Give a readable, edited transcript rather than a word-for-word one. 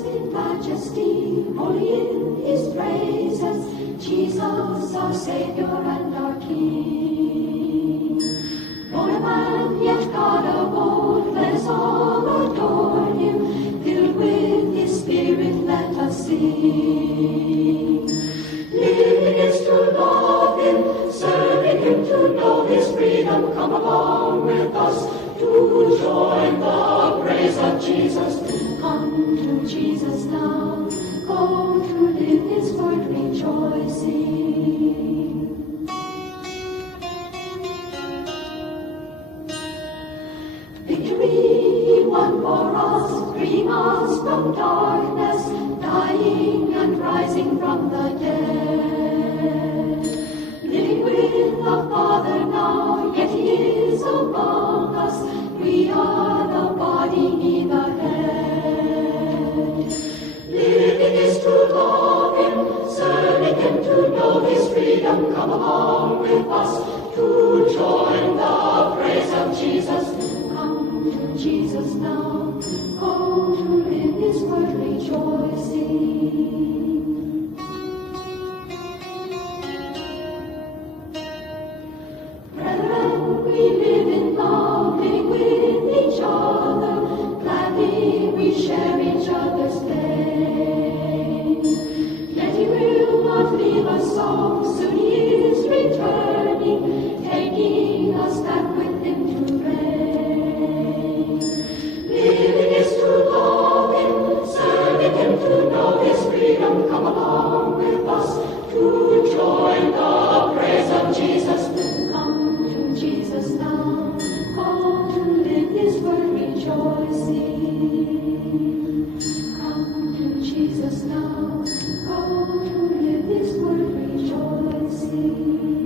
in majesty, holy in his praises, Jesus our Savior and our King. Born a man, yet God of old, let us all adore him, filled with his Spirit, let us sing. Living is to love him, serving him to know his freedom, come along with us to join the praise of Jesus. Come to Jesus now, go to live his word rejoicing. Victory he won for us, freeing us from darkness, dying and rising from the dead. Living with the Father now, yet he is among us, we are the body, he the head. Living is to love him, serving him to know his freedom, come along with us to join the praise of Jesus. Come to Jesus now, go to live his word rejoicing. Brethren, we live in love, living with each other, gladly we share each other's pain. Yet he will not leave us so, soon he is returning, taking us back with him to reign. Living is to love him, serving him to know his freedom, come along with us to join the praise of Jesus. Come to Jesus now, go to live his word rejoicing. Come to Jesus now, go to live his word rejoicing.